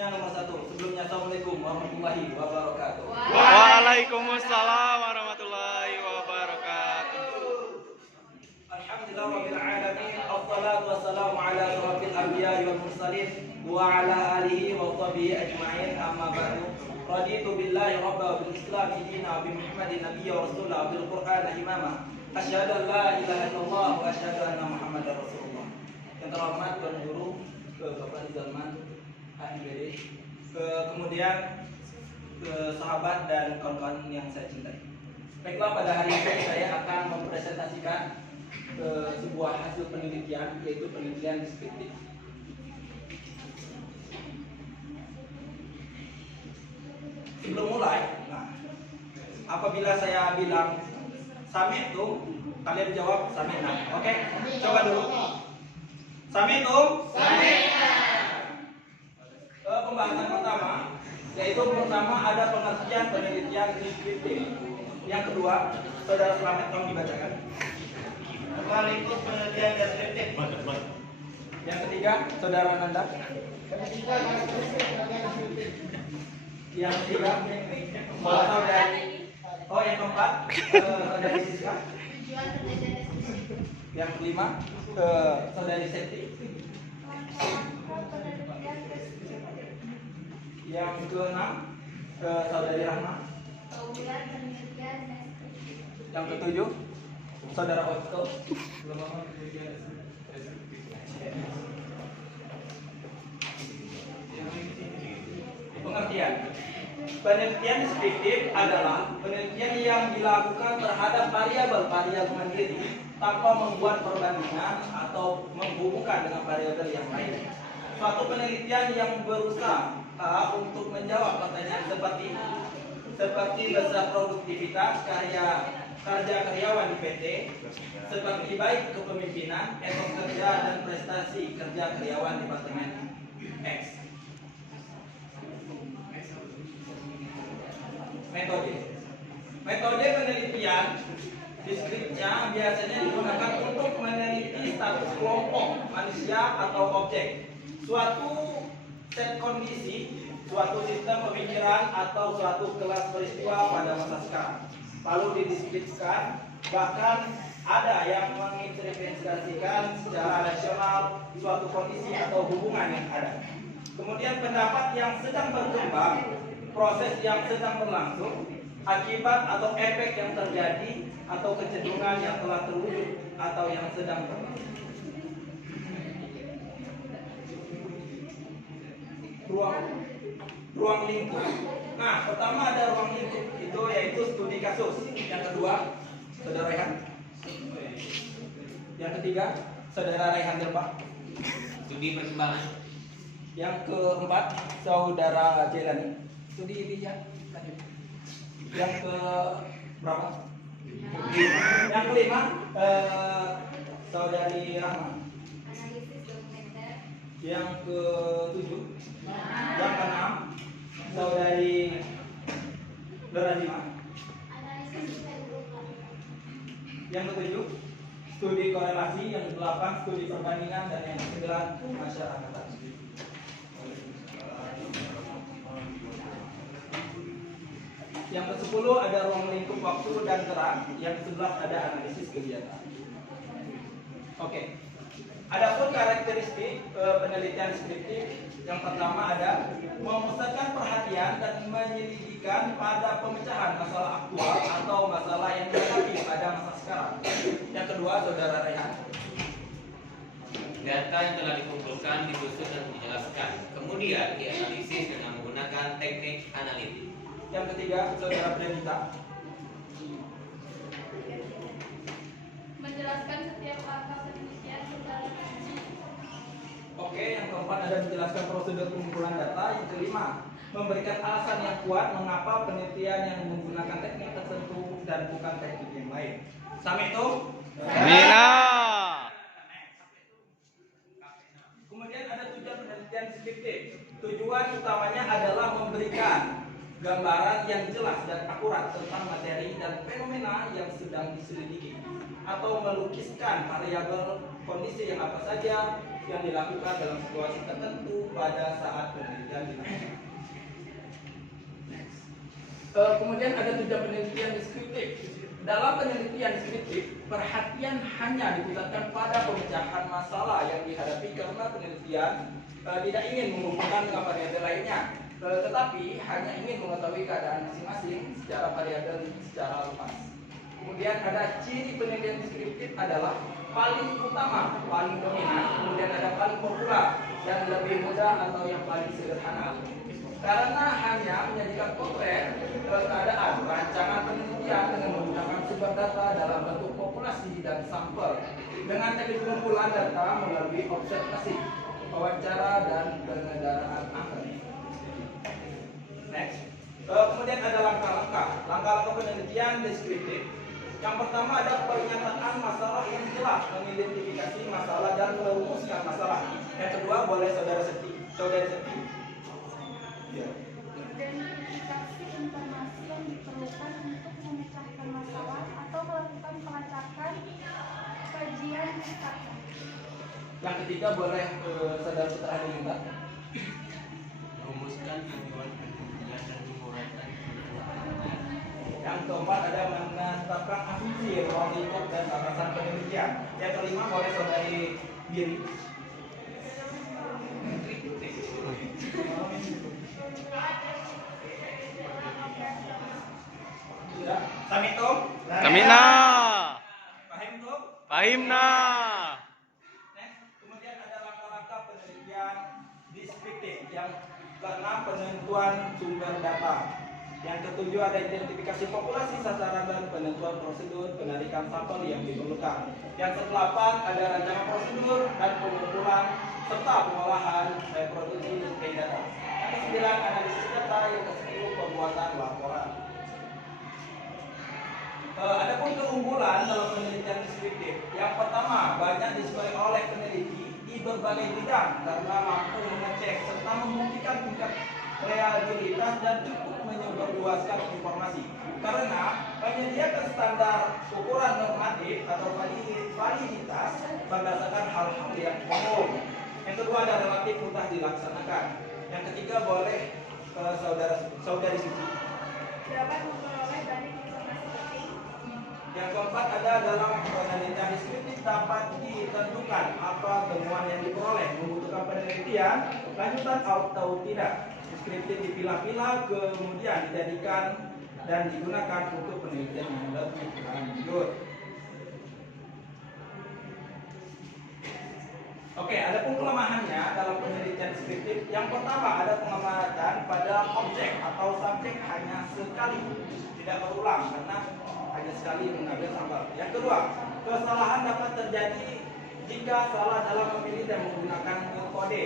diskusinya nomor 1. Sebelumnya, Assalamualaikum warahmatullahi wabarakatuh. Waalaikumsalam warahmatullahi wabarakatuh. Alhamdulillah rabbil alamin. Wassalatu wassalamu ala asyrafil anbiya'i wal mursalin wa ala alihi wa sahbihi ajma'in. Amma ba'du. Raditu billahi rabba wa bil islam dina wa bi Muhammadin nabiyya wa rasulah wa bil Qur'an imama. Asyhadu an la ilaha illallah wa asyhadu anna Muhammadar Rasulullah. Yang terhormat Tuan Guru, Bapak Rizalman, HMBD, kemudian sahabat dan kawan-kawan yang saya cintai. Baiklah, pada hari ini saya akan mempresentasikan sebuah hasil penelitian, yaitu penelitian deskriptif. Sebelum mulai, apabila saya bilang sami'tum, kalian jawab sami'na. Oke? Coba dulu. Sami'tum? Sami'na. Pembahasan pertama, yaitu pertama ada pengertian penelitian deskriptif. Yang kedua, Saudara Slamet tolong dibacakan. Sekaligus penelitian deskriptif. Yang ketiga, Saudara Nanda. Yang ketiga, saudari. Oh, yang keempat, Saudari Siska. Yang kelima, Saudari Seti. Yang keenam, Saudari Rahma. Yang ketujuh, Saudara Otto. Pengertian. Penelitian deskriptif adalah penelitian yang dilakukan terhadap variabel-variabel mandiri tanpa membuat perbandingan atau menghubungkan dengan variabel yang lain. Suatu penelitian yang berusaha untuk menjawab pertanyaan seperti besar produktivitas kerja karyawan di PT, seperti baik kepemimpinan, etos kerja dan prestasi kerja karyawan departemen X. Metode penelitian deskriptifnya biasanya digunakan untuk meneliti status kelompok manusia atau objek, suatu set kondisi, suatu sistem pemikiran atau suatu kelas peristiwa pada masa sekarang, lalu dideskripsikan. Bahkan ada yang menginterpretasikan secara rasional suatu kondisi atau hubungan yang ada. Kemudian pendapat yang sedang berkembang, proses yang sedang berlangsung, akibat atau efek yang terjadi, atau kecenderungan yang telah terwujud atau yang sedang berlangsung. Ruang lingkup. Nah, pertama ada ruang lingkup, itu yaitu studi kasus. Yang kedua, Saudara Rehan. Yang ketiga, Saudara Rehan Delpa. Studi perkembangan. Yang keempat, Saudara Jelani. Studi bijak. Yang ke berapa? Yang kelima, Saudari Rahma. Yang ketujuh, yang keenam, Saudari Dorazima. Yang ketujuh, studi korelasi. Yang kedelapan, studi perbandingan. Dan yang kesembilan, masyarakatan. Yang ke-10 ada ruang lingkup waktu dan gerak. Yang ke-11 ada analisis kegiatan. Oke. Adapun karakteristik penelitian deskriptif, yang pertama ada memusatkan perhatian dan menyelidikkan pada pemecahan masalah aktual atau masalah yang dihadapi pada masa sekarang. Yang kedua, Saudara Rehan. Data yang telah dikumpulkan, disusun dan dijelaskan, kemudian dianalisis dengan menggunakan teknik analitik. Yang ketiga, Saudara Pranita. Menjelaskan setiap langkah penelitian secara rinci. Oke, yang keempat ada menjelaskan prosedur pengumpulan data. Yang kelima, memberikan alasan yang kuat mengapa penelitian yang menggunakan teknik tertentu dan bukan teknik yang lain. Sampai itu. Mina. Kemudian ada tujuan penelitian deskriptif. Tujuan utamanya adalah memberikan gambaran yang jelas dan akurat tentang materi dan fenomena yang sedang diselidiki, atau melukiskan variabel kondisi yang apa saja yang dilakukan dalam situasi tertentu pada saat penelitian dilakukan. Kemudian ada tujuan penelitian deskriptif. Dalam penelitian deskriptif, perhatian hanya dipusatkan pada pemecahan masalah yang dihadapi karena penelitian tidak ingin menghubungkan dengan variabel lainnya, tetapi hanya ingin mengetahui keadaan masing-masing secara variabel secara luas. Kemudian ada ciri penelitian deskriptif adalah paling utama, paling dominan, kemudian ada paling populer dan lebih mudah atau yang paling sederhana. Karena hanya menjadikan potret keadaan rancangan penelitian dengan menggunakan sumber data dalam bentuk populasi dan sampel dengan teknik pengumpulan data melalui observasi, wawancara dan pengendaraan angka. Next. Kemudian ada langkah-langkah penelitian deskriptif. Yang pertama ada pernyataan masalah yang jelas, mengidentifikasi masalah dan merumuskan masalah. Yang kedua boleh saudara Seti. Ya. Identifikasi informasi yang diperlukan untuk memecahkan masalah atau melakukan pelacakan kajian data. Yang ketiga boleh saudara Putra Hadirinda. Rumuskan tujuan penelitian dan menguraikan Yang keempat ada menetapkan asumsi, ruang lingkup dan batasan penelitian. Yang kelima boleh saudari Biri. Sudah? Samitum? Tamina. Paham tuh? Pahimna. Kemudian ada langkah-langkah penelitian deskriptif. Yang keenam penentuan sumber data. Yang ketujuh ada identifikasi populasi sasaran dan penentuan prosedur penarikan sampel yang diperlukan. Yang kedelapan ada rancangan prosedur dan pengumpulan serta pengolahan reproduksi display data. Yang kesembilan analisis data. Yang kesepuluh pembuatan laporan. Adapun keunggulan dalam penelitian deskriptif, yang pertama banyak disukai oleh peneliti di berbagai bidang karena mampu mengecek serta membuktikan tingkat reliabilitas dan cukup menyebarluaskan informasi. Karena menyediakan standar ukuran normatif atau validitas berdasarkan hal-hal yang umum. Yang kedua ada relatif mudah dilaksanakan. Yang ketiga boleh saudari Suci. Dapat memperoleh banyak informasi penting. Yang keempat ada dalam penelitian deskriptif dapat ditentukan apa temuan yang diperoleh, membutuhkan penelitian lanjutan atau tidak. Deskriptif dipilah-pilah kemudian dijadikan dan digunakan untuk penelitian yang lebih lanjut. Oke, adapun kelemahannya dalam penelitian deskriptif, yang pertama ada pengamatan pada objek atau subjek hanya sekali, tidak berulang karena hanya sekali mengambil sampel. Yang kedua, kesalahan dapat terjadi jika salah dalam memilih dan menggunakan kode.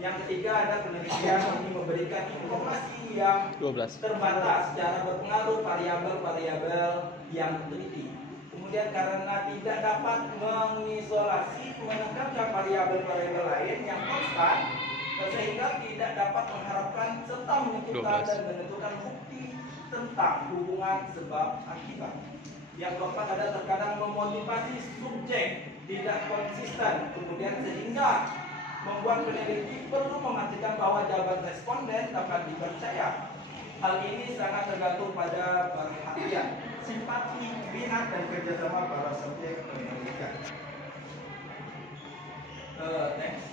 Yang ketiga ada penelitian yang memberikan informasi yang 12. terbatas secara berpengaruh variabel-variabel yang diteliti. Kemudian karena tidak dapat mengisolasi menekankan variabel-variabel lain yang konstan, sehingga tidak dapat mengharapkan serta menentukan 12. dan menentukan bukti tentang hubungan sebab akibat. Yang keempat ada terkadang memotivasi subjek tidak konsisten, kemudian sehingga membuat peneliti perlu memastikan bahwa jawaban responden dapat dipercaya. Hal ini sangat tergantung pada perhatian, simpati, minat, dan kerjasama para subjek penelitian. Next.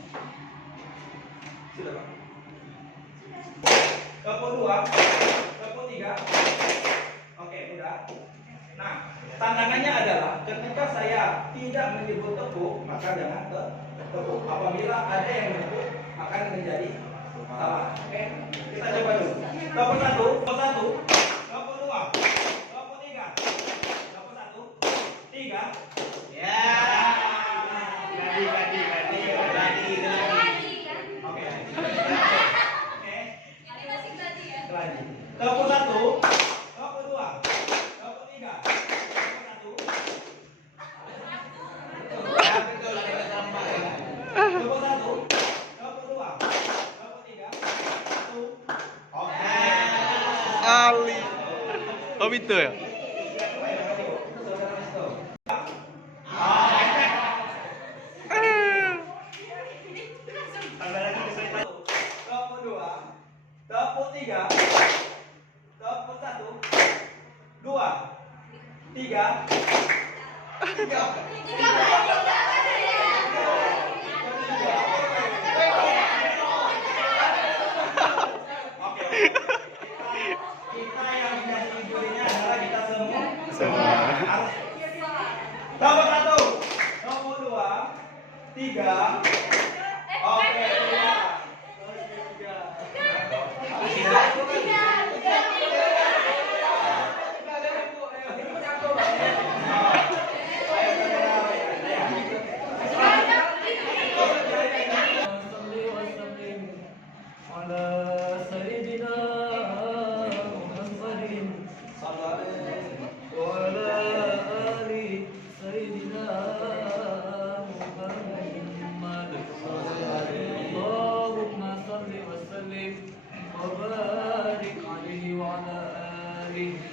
Sudah, Pak. Kedua, ketiga. Oke, udah. Nah, tantangannya adalah ketika saya tidak menyebut tepuk, maka jangan tepuk. Apabila ada yang menyebut, akan menjadi salah. Oke, kita coba dulu. Tepuk satu, tepuk dua, tepuk tiga, tepuk satu, tiga. Ya. Ganti. Oke. Ini masih tadi ya. Lagi. Tepuk satu, tepuk dua, tepuk tiga, tepuk satu. Ya, betul, ada tambah ya. Tepuk satu, tepuk dua, tepuk tiga, satu. Oke. Ali. Oh itu ya. Tepuk 3. Tepuk 1. 2. 3. 3. Oke. Kita yang menjadi jurinya adalah kita semua. Harus. Tepuk 1. Tepuk 2. 3. Oke.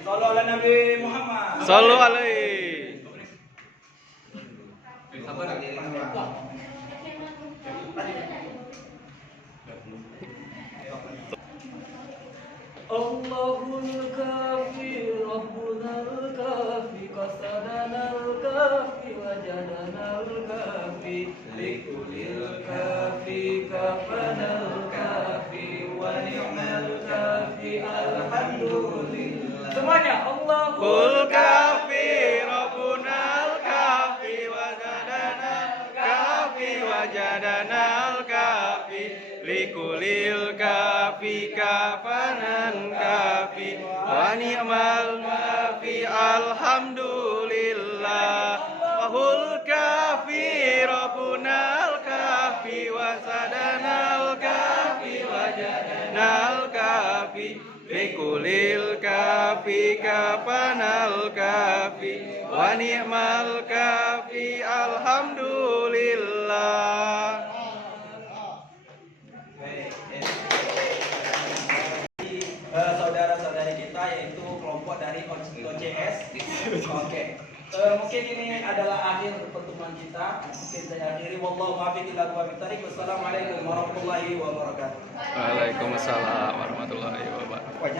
'Shallu ala Nabi Muhammad. Sallu alaihi. Sabar diri. Allahul kafi Rabbunal kafi qasadanal kafi wajadanal kafi likulil kafi kafanal kafi wa ni'mal kafi alhamdulillah. Semuanya Allahul Kul kafi Rabbunal kafi wajadanal kafi wajadanal kafi likulil kafi kafanan kafi wa ni'mal kafi alhamdulillah. Wahul kafi Rabbunal kafi wajadanal kafi wajadanal kafi likulil kafi kafanal kafi wa ni'mal kafi alhamdulillah. Saudara-saudari kita yaitu kelompok dari OCS. Oke. Mungkin ini adalah akhir pertemuan kita. Mungkin saya akhiri. Wallahu muwaffiq ila aqwamit thoriq. Wassalamualaikum warahmatullahi wabarakatuh. Waalaikumsalam warahmatullahi wabarakatuh.